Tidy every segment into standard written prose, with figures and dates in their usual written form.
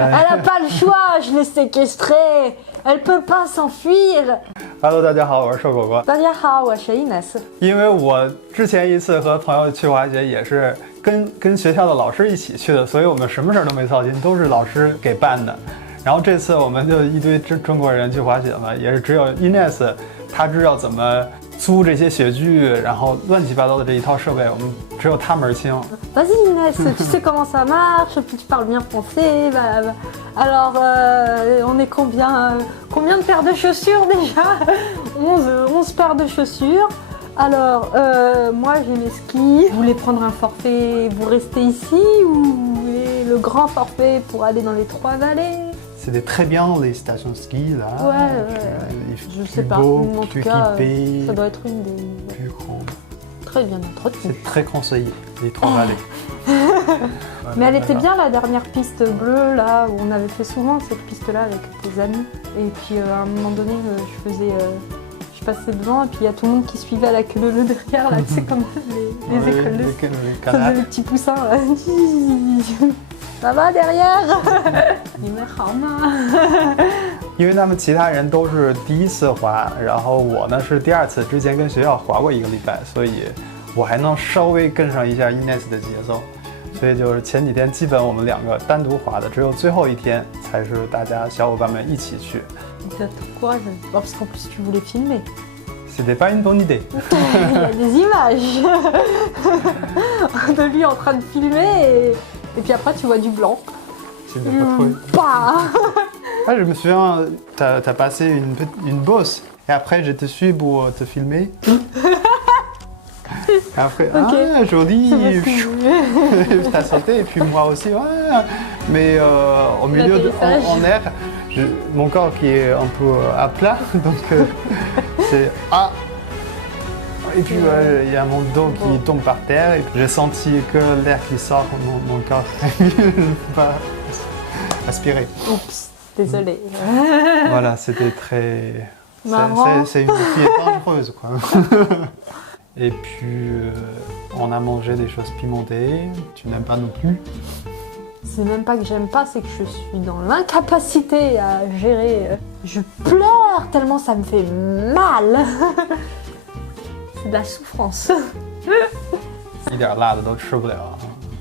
Elle n'a pas le choix, je l'ai séquestrée. Elle peut pas s'enfuir. Hello， 大家好，我是瘦狗狗。大家好，我是 Ines。因为我之前一次和朋友去滑雪，也是跟学校的老师一起去的，所以我们什么事儿都没操心，都是老师给办的。然后这次我们就一堆中国人去滑雪嘛，也是只有 Ines 她知道怎么租这些雪具，然后乱七八糟的这一套设备，我们只有她门儿清。Vas-y Inès, tu sais comment ça marche, puis tu parles bien français. Alors, on est combien de paires de chaussures déjà 11 paires de chaussures. Alors, moi j'ai mes skis. Vous voulez prendre un forfait, vous restez ici ou vous voulez le grand forfait pour aller dans les trois vallées? C'était très bien les stations ski là. Je sais pas. Beau, en plus tout cas, équipé, ça doit être une des plus grand. Très bien entretenues. C'est très conseillé, les trois vallées. Mais elle était bien la dernière piste bleue là où on avait fait souvent cette piste là avec tes amis. Et puis à un moment donné, je passais devant et puis il y a tout le monde qui suivait à la queue leu derrière là, tu sais comme les écoles de ski. Ça faisait les petits poussins là. Ça va derrière 你们好吗？因为他们其他人都是第一次滑，然后我呢是第二次，之前跟学校滑过1个礼拜，所以我还能稍微跟上一下 Ines 的节奏。所以就是前几天基本我们2个单独滑的，只有最后一天才是大家小伙伴们一起去。Pourquoi Parce qu'en plus tu voulais filmer. C'était pas une bonne idée. Il y a des images de lui en train de filmer et puis après tu vois du blanc. C'était pas trop. Ah, je me souviens, t'as passé une bosse et après je te suis pour te filmer. Et après, okay. Ah, joli, t'as sauté et puis moi aussi, ouais. Mais au milieu en air, mon corps qui est un peu à plat, donc c'est ah. Et puis il y a mon dos qui tombe par terre et j'ai senti que l'air qui sort, mon corps va aspirer. Oups, désolé. Voilà, c'était très... Marrant. C'est une fille dangereuse, quoi. Et puis, on a mangé des choses pimentées. Tu n'aimes pas non plus. C'est même pas que j'aime pas, c'est que je suis dans l'incapacité à gérer. Je pleure tellement ça me fait mal. C'est de la souffrance.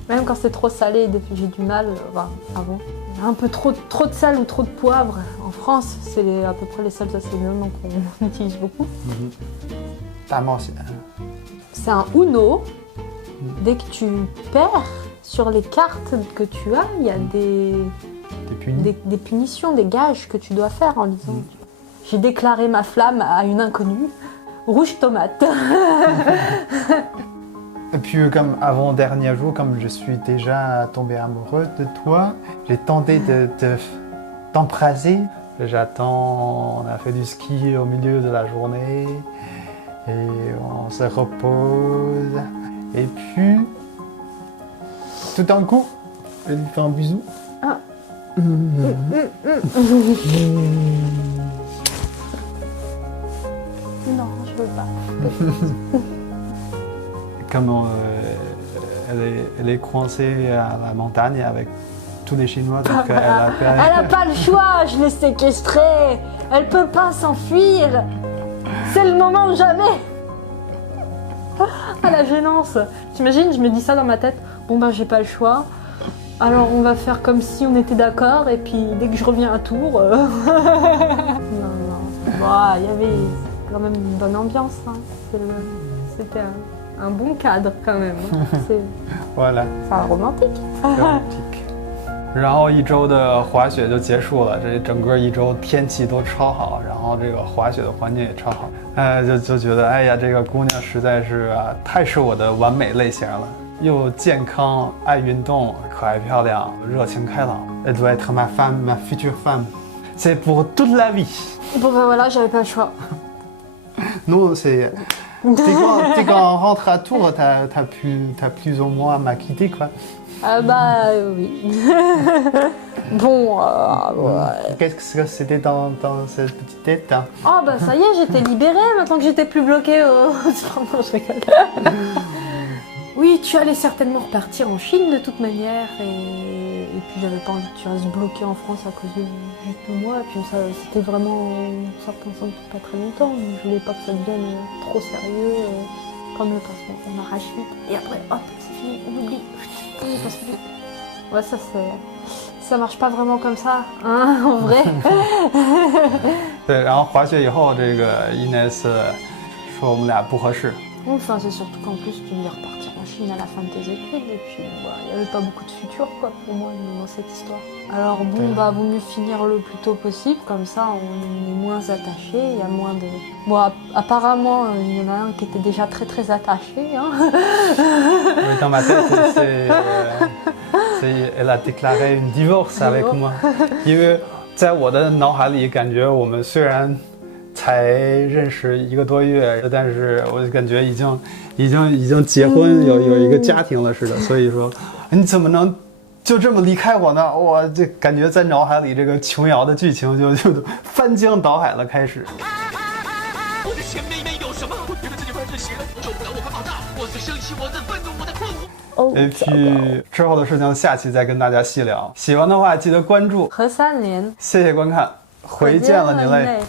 Même quand c'est trop salé, j'ai du mal. Enfin, avant. Un peu trop de sel ou trop de poivre. En France, c'est à peu près les sels assaisonnements qu'on utilise beaucoup. C'est un Uno. Dès que tu perds sur les cartes que tu as, il y a des punitions, des gages que tu dois faire en disant j'ai déclaré ma flamme à une inconnue. Rouge tomate. Et puis comme avant-dernier jour, comme je suis déjà tombée amoureuse de toi, j'ai tenté de t'embrasser. J'attends, on a fait du ski au milieu de la journée et on se repose. Et puis, tout d'un coup, je lui fais un bisou. Ah. Non, je veux pas. Comme elle est coincée à la montagne avec tous les Chinois, donc elle n'a pas le choix, je l'ai séquestrée. Elle peut pas s'enfuir. C'est le moment jamais. Ah la gênance. T'imagines, je me dis ça dans ma tête. Bon ben j'ai pas le choix. Alors on va faire comme si on était d'accord et puis dès que je reviens à Tours... Non. Bon, il y avait quand même une bonne ambiance. Hein. C'était un bon cadre quand même. Voilà. Enfin romantique. Romantique. 然后1周的滑雪就结束了，这整个1周天气都超好，然后这个滑雪的环境也超好，就觉得哎呀，这个姑娘实在是太是我的完美类型了，又健康、爱运动、可爱漂亮、热情开朗。Elle doit être ma femme, ma future femme. C'est pour toute la vie. Bon ben voilà, j'avais pas le choix. Non, c'est... Dès qu'on rentre à Tours, t'as plus ou moins m'a quitté, quoi. Ah bah oui. Bon, ouais. Qu'est-ce que c'était dans cette petite tête hein? Oh bah ça y est, j'étais libérée maintenant que j'étais plus bloquée au... Pardon, je rigole. Oui, tu allais certainement repartir en Chine de toute manière et puis j'avais pas envie que tu restes bloqué en France à cause de juste de moi. Et puis ça, c'était vraiment, on sortait ensemble pour pas très longtemps. Donc je voulais pas que ça devienne trop sérieux, comme le passeport, on arrache vite. Et après, hop, c'est fini, on oublie. On passe plus. Ouais, ça marche pas vraiment comme ça, hein, en vrai. 对，然后滑雪以后，这个 Inès 说我们俩不合适。 Enfin, c'est surtout qu'en plus, tu devais repartir en Chine à la fin de tes études. Et puis, voilà, il n'y avait pas beaucoup de futur, quoi, pour moi, dans cette histoire. Alors bon, bah, vaut mieux finir le plus tôt possible. Comme ça, on est moins attachés. Il y a moins de... Bon, apparemment, il y en a un qui était déjà très, très attaché. Hein. Oui, dans ma tête, elle a déclaré une divorce avec moi. 因为在我的脑海里，感觉我们虽然 才认识1个多月，但是我感觉已经结婚，有一个家庭了似的。所以说，你怎么能就这么离开我呢？我这感觉在脑海里这个琼瑶的剧情就翻江倒海了，开始。我的前面有什么？我觉得这句话是邪了，受不了我会爆炸，我的生气，我的愤怒，我的痛苦。 Et puis 之后的事情下期再跟大家细聊。喜欢的话记得关注和3连，谢谢观看，回见了您嘞。